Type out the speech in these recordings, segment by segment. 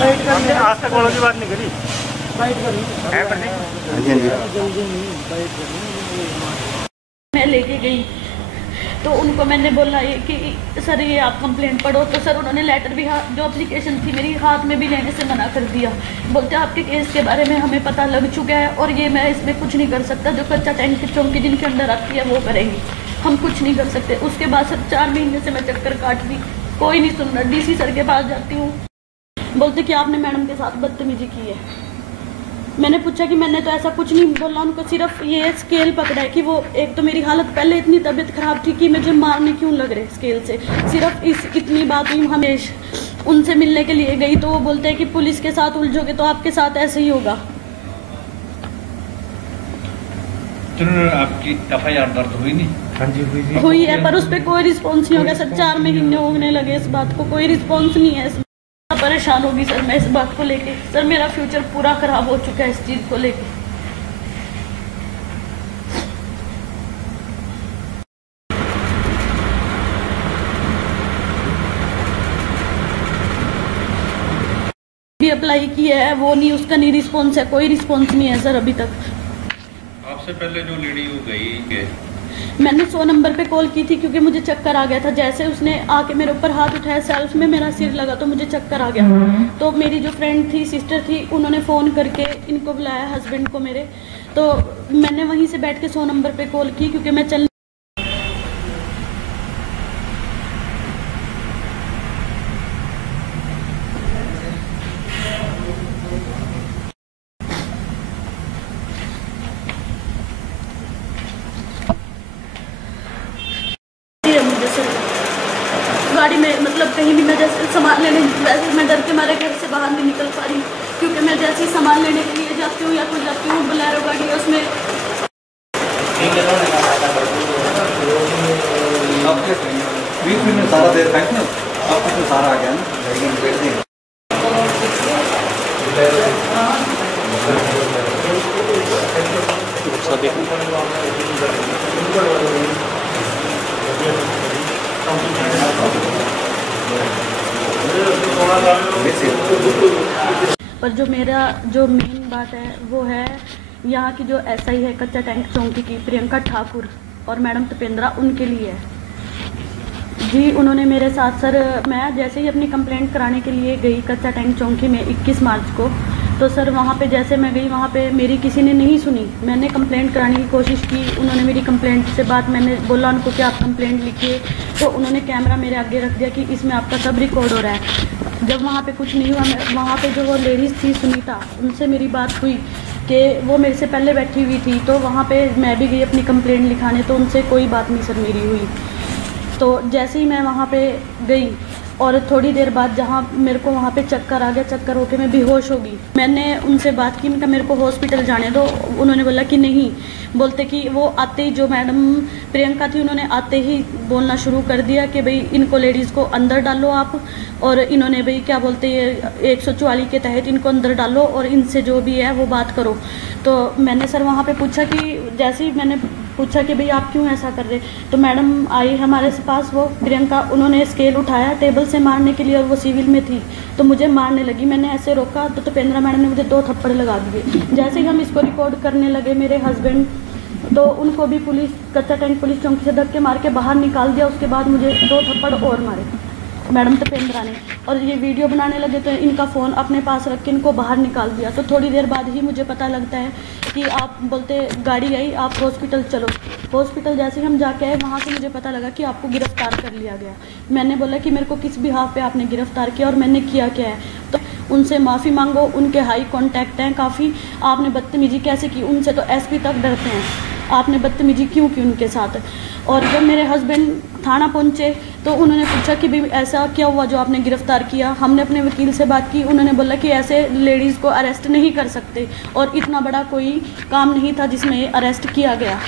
आज तक वालों की बात नहीं करी। मैं लेके गई तो उनको मैंने बोला ये कि सर ये आप कंप्लेंट पढ़ो, तो सर उन्होंने लेटर भी जो एप्लीकेशन थी मेरी हाथ में भी लेने से मना कर दिया। बोलते आपके केस के बारे में हमें पता लग चुका है और ये मैं इसमें कुछ नहीं कर सकता, जो कच्चा टैंक चौकी जिनके अंदर आती है वो करेंगी, हम कुछ नहीं कर सकते। उसके बाद सर 4 महीने से मैं चक्कर काट दी, कोई नहीं सुन रहा। DC सर के पास जाती हूँ, बोलते कि आपने मैडम के साथ बदतमीजी की है। मैंने पूछा कि मैंने तो ऐसा कुछ नहीं बोला, उनको सिर्फ ये स्केल पकड़ा है कि वो एक तो मेरी हालत पहले इतनी तबीयत खराब थी कि मुझे मारने क्यों लग रहे स्केल से, सिर्फ इतनी बात हुई। हमेशा उनसे मिलने के लिए गई तो वो बोलते हैं कि पुलिस के साथ उलझोगे तो आपके साथ ऐसे ही होगा। आपकी FIR दर्द हुई नहीं? हाँ जी हुई है, पर उस पर कोई रिस्पॉन्स नहीं हो गया सर। 4 महीने होने लगे इस बात को, कोई रिस्पॉन्स नहीं है। परेशान होगी सर मैं इस बात को लेके। सर मेरा फ्यूचर पूरा खराब हो चुका है इस चीज को लेके। भी अप्लाई किया है वो नहीं, उसका नहीं रिस्पॉन्स है, कोई रिस्पॉन्स नहीं है सर अभी तक। आपसे पहले जो लेडी वो गई के मैंने 100 नंबर पे कॉल की थी क्योंकि मुझे चक्कर आ गया था। जैसे उसने आके मेरे ऊपर हाथ उठाया, सेल्फ में मेरा सिर लगा तो मुझे चक्कर आ गया। तो मेरी जो फ्रेंड थी, सिस्टर थी, उन्होंने फ़ोन करके इनको बुलाया, हस्बैंड को मेरे। तो मैंने वहीं से बैठ के 100 नंबर पे कॉल की क्योंकि मैं चल गाड़ी में, मतलब कहीं भी मैं जैसे सामान लेने, वैसे मैं डर के मारे घर से बाहर नहीं निकल पा रही क्योंकि मैं जैसे ही सामान लेने के लिए जाती हूँ या कुछ जाती हूँ, बोलेरो गाड़ी है उसमें बीच में सारा देर तक ना आपको तो सारा आ गया ना। पर जो मेरा जो मेन बात है वो है यहाँ की जो SI है कच्चा टैंक चौकी की, प्रियंका ठाकुर और मैडम तपेंद्रा, उनके लिए है जी। उन्होंने मेरे साथ सर, मैं जैसे ही अपनी कंप्लेंट कराने के लिए गई कच्चा टैंक चौकी में 21 मार्च को, तो सर वहाँ पे जैसे मैं गई वहाँ पे मेरी किसी ने नहीं सुनी। मैंने कंप्लेंट कराने की कोशिश की, उन्होंने मेरी कंप्लेंट से बात, मैंने बोला उनको कि आप कंप्लेंट लिखिए, तो उन्होंने कैमरा मेरे आगे रख दिया कि इसमें आपका सब रिकॉर्ड हो रहा है। जब वहाँ पे कुछ नहीं हुआ, मैं वहाँ पे जो वो लेडीज़ थी सुनीता, उनसे मेरी बात हुई कि वो मेरे से पहले बैठी हुई थी, तो वहाँ पे मैं भी गई अपनी कंप्लेंट लिखाने, तो उनसे कोई बात नहीं सर मेरी हुई। तो जैसे ही मैं वहाँ पे गई और थोड़ी देर बाद जहाँ मेरे को वहाँ पे चक्कर आ गया, चक्कर होके मैं बेहोश हो गई। मैंने उनसे बात की, उनका मेरे को हॉस्पिटल जाने दो, उन्होंने बोला कि नहीं, बोलते कि वो आते ही, जो मैडम प्रियंका थी उन्होंने आते ही बोलना शुरू कर दिया कि भाई इनको लेडीज़ को अंदर डालो आप, और इन्होंने भाई क्या बोलते हैं 144 के तहत इनको अंदर डालो और इनसे जो भी है वो बात करो। तो मैंने सर वहाँ पे पूछा कि जैसे ही मैंने पूछा कि भाई आप क्यों ऐसा कर रहे, तो मैडम आई हमारे पास, वो प्रियंका, उन्होंने स्केल उठाया टेबल से मारने के लिए और वो सिविल में थी तो मुझे मारने लगी। मैंने ऐसे रोका तो तपेंद्रा मैडम ने मुझे 2 थप्पड़ लगा दिए। जैसे ही हम इसको रिकॉर्ड करने लगे, मेरे हस्बैंड, तो उनको भी पुलिस कच्चा टैंक पुलिस चौकी से धक्के मार के बाहर निकाल दिया। उसके बाद मुझे 2 थप्पड़ और मारे मैडम तपेंद्रा ने, और ये वीडियो बनाने लगे तो इनका फ़ोन अपने पास रख के इनको बाहर निकाल दिया। तो थोड़ी देर बाद ही मुझे पता लगता है कि आप बोलते गाड़ी आई, आप हॉस्पिटल चलो। हॉस्पिटल जैसे ही हम जाके आए, वहाँ से मुझे पता लगा कि आपको गिरफ़्तार कर लिया गया। मैंने बोला कि मेरे को किस बिहाफ पे आपने गिरफ़्तार किया और मैंने किया क्या है, तो उनसे माफ़ी मांगो, उनके हाई कॉन्टैक्ट हैं काफ़ी, आपने बदतमीजी कैसे की, उनसे तो SP तक डरते हैं, आपने बदतमीजी क्यों की उनके साथ। और जब मेरे हस्बैंड थाना पहुंचे तो उन्होंने पूछा कि भाई ऐसा क्या हुआ जो आपने गिरफ़्तार किया। हमने अपने वकील से बात की, उन्होंने बोला कि ऐसे लेडीज़ को अरेस्ट नहीं कर सकते और इतना बड़ा कोई काम नहीं था जिसमें अरेस्ट किया गया।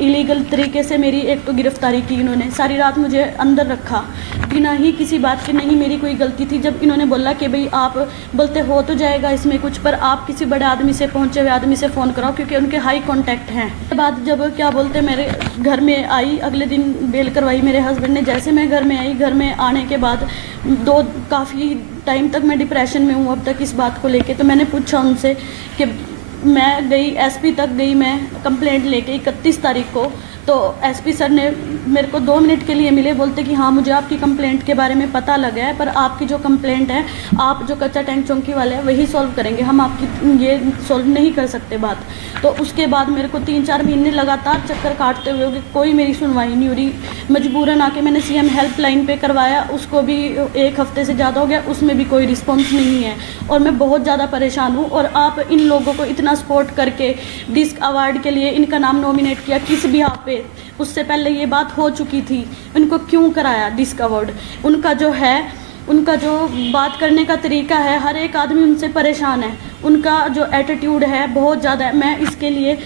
इलीगल तरीके से मेरी एक तो गिरफ़्तारी की इन्होंने, सारी रात मुझे अंदर रखा बिना ही किसी बात के, नहीं मेरी कोई गलती थी। जब इन्होंने बोला कि भाई आप बोलते हो तो जाएगा इसमें कुछ, पर आप किसी बड़े आदमी से, पहुंचे हुए आदमी से फ़ोन कराओ क्योंकि उनके हाई कॉन्टैक्ट हैं। उसके बाद जब क्या बोलते मेरे घर में आई, अगले दिन बेल करवाई मेरे हस्बैंड ने। जैसे मैं घर में आई, घर में आने के बाद काफ़ी टाइम तक मैं डिप्रेशन में हूँ अब तक इस बात को लेके। तो मैंने पूछा उनसे कि मैं गई एसपी तक गई, मैं कंप्लेंट लेके 31 तारीख को। तो एसपी सर ने मेरे को 2 मिनट के लिए मिले, बोलते कि हाँ मुझे आपकी कंप्लेंट के बारे में पता लगा है, पर आपकी जो कंप्लेंट है आप जो कच्चा टैंक चौकी वाले हैं वही सॉल्व करेंगे, हम आपकी ये सॉल्व नहीं कर सकते बात। तो उसके बाद मेरे को 3-4 महीने लगातार चक्कर काटते हुए कोई मेरी सुनवाई नहीं हो रही। मजबूरन आके मैंने सीएम हेल्पलाइन पे करवाया, उसको भी 1 हफ्ते से ज़्यादा हो गया, उसमें भी कोई रिस्पॉन्स नहीं है और मैं बहुत ज़्यादा परेशान हूँ। और आप इन लोगों को इतना सपोर्ट करके डिस्क अवार्ड के लिए इनका नाम नॉमिनेट किया किस बिहाफ पे? उससे पहले ये बात हो चुकी थी, इनको क्यों कराया डिस्क अवार्ड? उनका जो बात करने का तरीका है, हर एक आदमी उनसे परेशान है, उनका जो एटीट्यूड है बहुत ज़्यादा है। मैं इसके लिए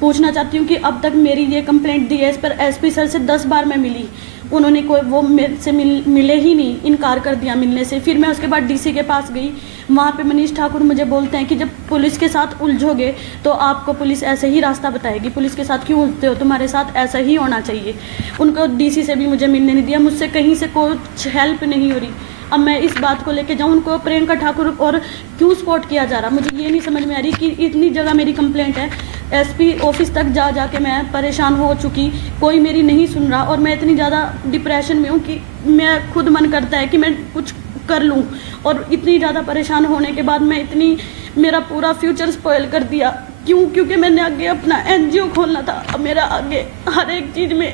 पूछना चाहती हूँ कि अब तक मेरी ये कंप्लेंट दी है, इस पर एसपी सर से 10 बार मैं मिली, उन्होंने वो मेरे से मिले ही नहीं, इनकार कर दिया मिलने से। फिर मैं उसके बाद डीसी के पास गई, वहाँ पे मनीष ठाकुर मुझे बोलते हैं कि जब पुलिस के साथ उलझोगे तो आपको पुलिस ऐसे ही रास्ता बताएगी, पुलिस के साथ क्यों उलझते हो, तुम्हारे साथ ऐसा ही होना चाहिए। उनको डीसी से भी मुझे मिलने नहीं दिया, मुझसे कहीं से कुछ हेल्प नहीं हो रही। अब मैं इस बात को लेके जाऊँ, उनको प्रियंका ठाकुर और क्यों सपोर्ट किया जा रहा, मुझे ये नहीं समझ में आ रही कि इतनी जगह मेरी कंप्लेंट है, एसपी ऑफिस तक जा के मैं परेशान हो चुकी, कोई मेरी नहीं सुन रहा और मैं इतनी ज़्यादा डिप्रेशन में हूँ कि मैं खुद मन करता है कि मैं कुछ कर लूँ। और इतनी ज़्यादा परेशान होने के बाद मेरा पूरा फ्यूचर स्पॉइल कर दिया। क्योंकि मैंने आगे अपना एनजीओ खोलना था, अब मेरा आगे हर एक चीज़ में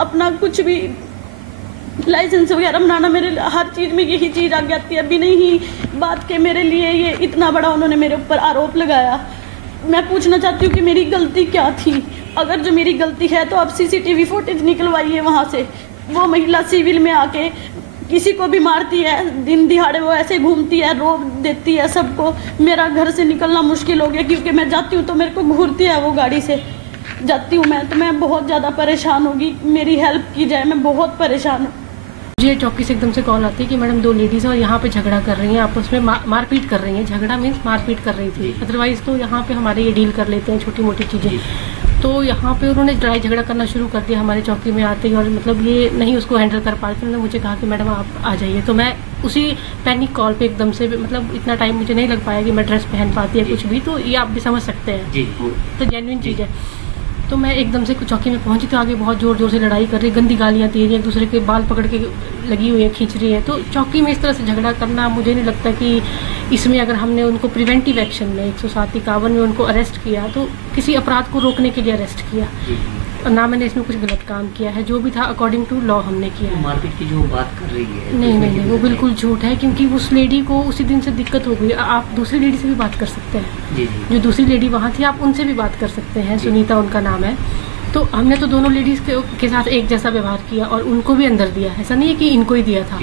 अपना कुछ भी लाइसेंस वगैरह बनाना, मेरे हर चीज़ में यही चीज़ आगे आती है। अभी नहीं बात के मेरे लिए ये इतना बड़ा उन्होंने मेरे ऊपर आरोप लगाया। मैं पूछना चाहती हूँ कि मेरी गलती क्या थी? अगर जो मेरी गलती है तो आप सीसीटीवी फुटेज निकलवाइए वहाँ से। वो महिला सिविल में आके किसी को भी मारती है, दिन दिहाड़े वो ऐसे घूमती है, रोक देती है सबको। मेरा घर से निकलना मुश्किल हो गया क्योंकि मैं जाती हूँ तो मेरे को घूरती है वो, गाड़ी से जाती हूँ मैं, तो मैं बहुत ज़्यादा परेशान होगी, मेरी हेल्प की जाए, मैं बहुत परेशान हूँ। मुझे चौकी से एकदम से कॉल आती है कि मैडम 2 लेडीज़ और यहाँ पे झगड़ा कर रही हैं, आपस में मारपीट कर रही हैं। झगड़ा मीन्स मारपीट कर रही थी, अदरवाइज़ तो यहाँ पे हमारे ये डील कर लेते हैं छोटी मोटी चीज़ें। तो यहाँ पे उन्होंने लड़ाई झगड़ा करना शुरू कर दिया हमारे चौकी में आते ही, और मतलब ये नहीं उसको हैंडल कर पा रही थी। उन्होंने मुझे कहा कि मैडम आप आ जाइए। तो मैं उसी पैनिक कॉल पे एकदम से, मतलब इतना टाइम मुझे नहीं लग पाया कि मैं ड्रेस पहन पाती है कुछ भी, तो ये आप भी समझ सकते हैं, तो जेन्युइन चीज़ है। तो मैं एकदम से चौकी में पहुंची तो आगे बहुत ज़ोर ज़ोर से लड़ाई कर रही, गंदी गालियाँ दे रही हैं, एक दूसरे के बाल पकड़ के लगी हुई है, खींच रही है। तो चौकी में इस तरह से झगड़ा करना, मुझे नहीं लगता कि इसमें अगर हमने उनको प्रिवेंटिव एक्शन में 107-51 में उनको अरेस्ट किया तो किसी अपराध को रोकने के लिए अरेस्ट किया, और ना मैंने इसमें कुछ गलत काम किया है। जो भी था अकॉर्डिंग टू लॉ हमने किया है। मारपीट की जो बात कर रही है, नहीं, वो बिल्कुल झूठ है, क्योंकि उस लेडी को उसी दिन से दिक्कत हो गई। आप दूसरी लेडी से भी बात कर सकते हैं, जो दूसरी लेडी वहाँ थी आप उनसे भी बात कर सकते हैं, सुनीता उनका नाम है। तो हमने तो दोनों लेडीज़ के साथ एक जैसा व्यवहार किया और उनको भी अंदर दिया, ऐसा नहीं है कि इनको ही दिया था।